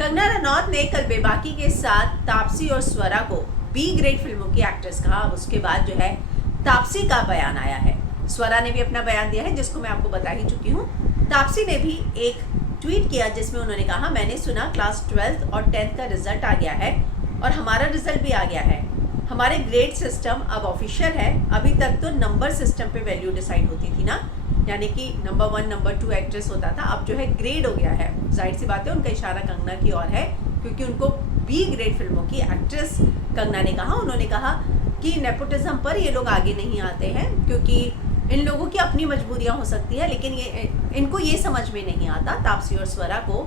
कंगना रनौत ने कल बेबाकी के साथ तापसी और स्वरा को बी ग्रेड फिल्मों की एक्ट्रेस कहा। उसके बाद जो है तापसी का बयान आया है। स्वरा ने भी अपना बयान दिया है जिसको मैं आपको बता ही चुकी हूँ। तापसी ने भी एक ट्वीट किया जिसमें उन्होंने कहा, मैंने सुना क्लास 12th और 10th का रिजल्ट आ गया है और हमारा रिजल्ट भी आ गया है। हमारे ग्रेड सिस्टम अब ऑफिशियल है। अभी तक तो नंबर सिस्टम पे वैल्यू डिसाइड होती थी ना, यानी कि नंबर 1 नंबर 2 एक्ट्रेस होता था, अब जो है ग्रेड हो गया है। जाहिर सी बात है उनका इशारा कंगना की ओर है क्योंकि उनको बी ग्रेड फिल्मों की एक्ट्रेस कंगना ने कहा। उन्होंने कहा कि नेपोटिज्म पर ये लोग आगे नहीं आते हैं क्योंकि इन लोगों की अपनी मजबूरियां हो सकती है, लेकिन इनको ये समझ में नहीं आता तापसी और स्वरा को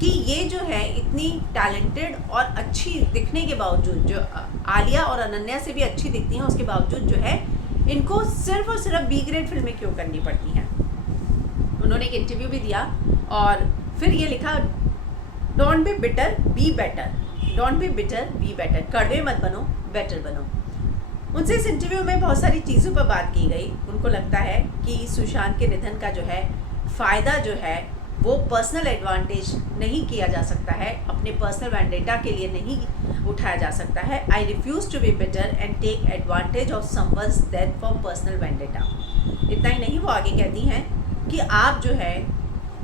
कि ये जो है इतनी टैलेंटेड और अच्छी दिखने के बावजूद, जो आलिया और अनन्या से भी अच्छी दिखती हैं, उसके बावजूद जो है इनको सिर्फ और सिर्फ बी ग्रेड फिल्में क्यों करनी पड़ती हैं। उन्होंने एक इंटरव्यू भी दिया और फिर ये लिखा, don't be bitter be better, don't be bitter be better, कड़वे मत बनो बेटर बनो। उनसे इस इंटरव्यू में बहुत सारी चीज़ों पर बात की गई। उनको लगता है कि सुशांत के निधन का जो है फ़ायदा जो है वो पर्सनल एडवांटेज नहीं किया जा सकता है, अपने पर्सनल वैंडेटा के लिए नहीं उठाया जा सकता है। I refuse to be bitter and take advantage of someone's death for personal vendetta. इतना ही नहीं, वो आगे कहती हैं कि आप जो है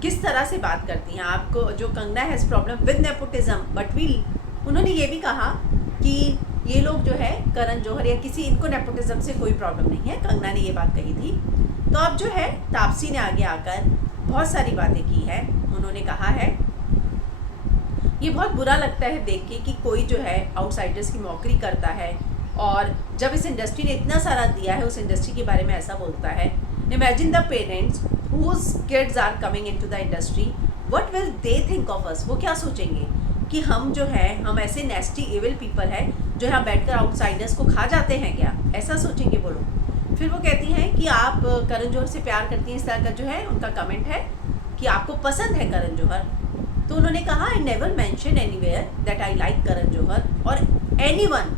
किस तरह से बात करती हैं। आपको जो Kangana has problem with nepotism but we, उन्होंने ये भी कहा कि ये लोग जो है करण जौहर या किसी, इनको नेपोटिज्म से कोई प्रॉब्लम नहीं है। कंगना ने ये बात कही थी। तो अब जो है तापसी ने आगे आकर बहुत सारी बातें की है। उन्होंने कहा है, ये बहुत बुरा लगता है देख के कि कोई जो है आउटसाइडर्स की मौकरी करता है और जब इस इंडस्ट्री ने इतना सारा दिया है उस इंडस्ट्री के बारे में ऐसा बोलता है। Imagine the parents whose kids are coming into the industry, what will they think of us. वो क्या सोचेंगे कि हम जो है, हम ऐसे नेस्टी एविल पीपल हैं जो यहाँ बैठकर आउटसाइडर्स को खा जाते हैं क्या, ऐसा सोचेंगे वो लोग। फिर वो कहती हैं कि आप करण जौहर से प्यार करती हैं, इस तरह का जो है उनका कमेंट है कि आपको पसंद है करण जौहर। तो उन्होंने कहा, I never mention anywhere that I like Karan Johar और एनीवन,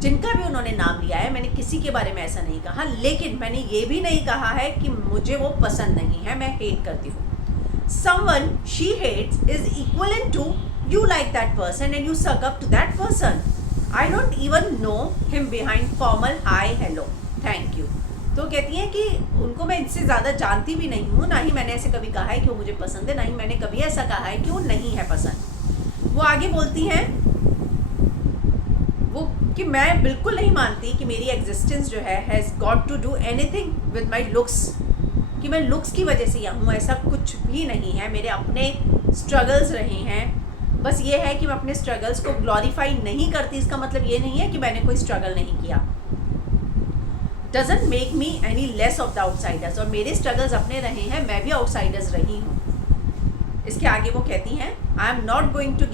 जिनका भी उन्होंने नाम लिया है, मैंने किसी के बारे में ऐसा नहीं कहा, लेकिन मैंने ये भी नहीं कहा है कि मुझे वो पसंद नहीं है, मैं हेट करती हूँ। Someone she hates is equivalent to you like that person and you suck up to that person. I don't even know him behind formal hi hello thank you. तो कहती हैं कि उनको मैं इससे ज़्यादा जानती भी नहीं हूँ, ना ही मैंने ऐसे कभी कहा है कि वो मुझे पसंद है, ना ही मैंने कभी ऐसा कहा है कि वो नहीं है पसंद। वो आगे बोलती हैं वो कि मैं बिल्कुल नहीं मानती कि मेरी एग्जिस्टेंस जो है has got to do anything with my looks, कि मैं लुक्स की वजह से यहाँ हूँ, ऐसा कुछ भी नहीं है। मेरे अपने स्ट्रगल्स रहे हैं, बस ये है कि मैं अपने स्ट्रगल्स को ग्लोरीफाई नहीं करती। इसका मतलब ये नहीं है कि मैंने कोई स्ट्रगल नहीं किया। Doesn't make me any less of the outsiders, और मेरे स्ट्रगल्स अपने रहे हैं, मैं भी आउटसाइडर्स रही हूँ। इसके आगे वो कहती हैं, I am not going to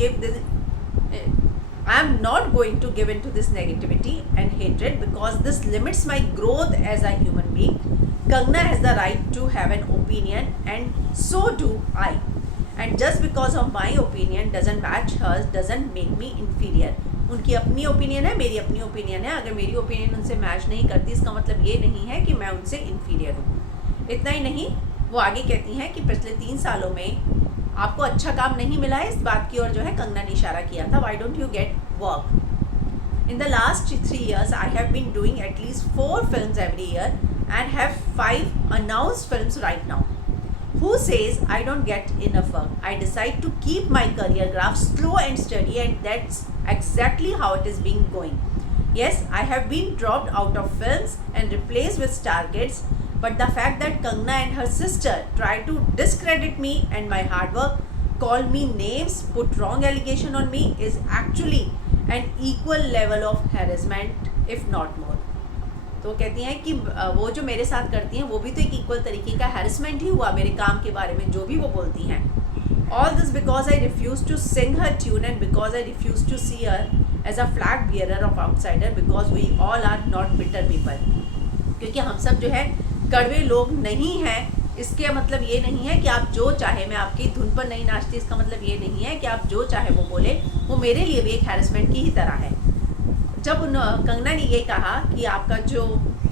give in to this negativity and hatred because this limits my growth as a human being. Kangana has the right to have an opinion and so do I, and just because of my opinion doesn't match hers doesn't make me inferior. उनकी अपनी opinion है, मेरी अपनी opinion है। अगर मेरी opinion उनसे match नहीं करती इसका मतलब ये नहीं है कि मैं उनसे इन्फीरियर हूँ। इतना ही नहीं, वो आगे कहती हैं कि पिछले 3 सालों में आपको अच्छा काम नहीं मिला है, इस बात की ओर जो है कंगना ने इशारा किया था। Why don't you get work? In the last 3 years I have been doing at least 4 films every year and have 5 announced films right now. Who says I don't get enough work? I decide to keep my career graph slow and steady, and that's exactly how it is being going. Yes, I have been dropped out of films and replaced with star kids, but the fact that Kangana and her sister try to discredit me and my hard work, call me names, put wrong allegation on me is actually an equal level of harassment, if not more. तो कहती हैं कि वो जो मेरे साथ करती हैं वो भी तो एक इक्वल तरीके का हैरेसमेंट ही हुआ मेरे काम के बारे में, जो भी वो बोलती हैं। All this because I refuse to sing her tune and because I refuse to see her as a flag bearer of outsider because we all are not bitter people. क्योंकि हम सब जो है कड़वे लोग नहीं हैं। इसके मतलब ये नहीं है कि आप जो चाहे, मैं आपकी धुन पर नहीं नाचती, इसका मतलब ये नहीं है कि आप जो चाहे वो बोले, वो मेरे लिए भी एक हैरेसमेंट की ही तरह है। जब कंगना ने ये कहा कि आपका जो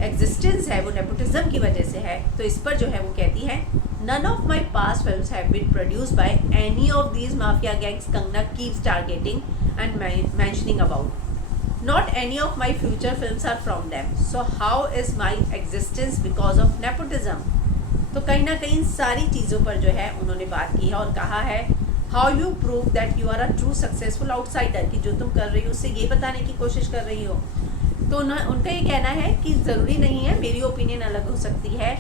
एग्जिस्टेंस है वो नेपोटिज्म की वजह से है, तो इस पर जो है वो कहती है, None of my past films have been produced by any of these mafia gangs Kangna keeps targeting and mentioning about. Not any of my future films are from them. So how is my existence because of nepotism? तो कहीं ना कहीं सारी चीज़ों पर जो है उन्होंने बात की है और कहा है how you prove that you are a true successful outsider, कि जो तुम कर रही हो उससे ये बताने की कोशिश कर रही हो। तो उनका ये कहना है कि ज़रूरी नहीं है, मेरी ओपिनियन अलग हो सकती है,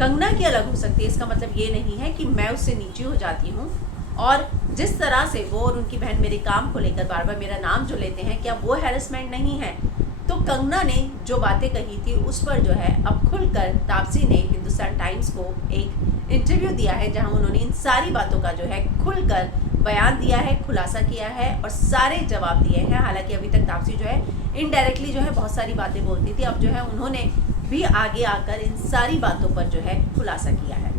कंगना की अलग हो सकती है, इसका मतलब ये नहीं है कि मैं उससे नीचे हो जाती हूँ। और जिस तरह से वो और उनकी बहन मेरे काम को लेकर बार बार मेरा नाम जो लेते हैं, क्या वो हैरेसमेंट नहीं है? तो कंगना ने जो बातें कही थी उस पर जो है अब खुलकर तापसी ने हिंदुस्तान टाइम्स को एक इंटरव्यू दिया है, जहां उन्होंने इन सारी बातों का जो है खुलकर बयान दिया है, खुलासा किया है और सारे जवाब दिए हैं। हालांकि अभी तक तापसी जो है इनडायरेक्टली जो है बहुत सारी बातें बोलती थी, अब जो है उन्होंने भी आगे आकर इन सारी बातों पर जो है खुलासा किया है।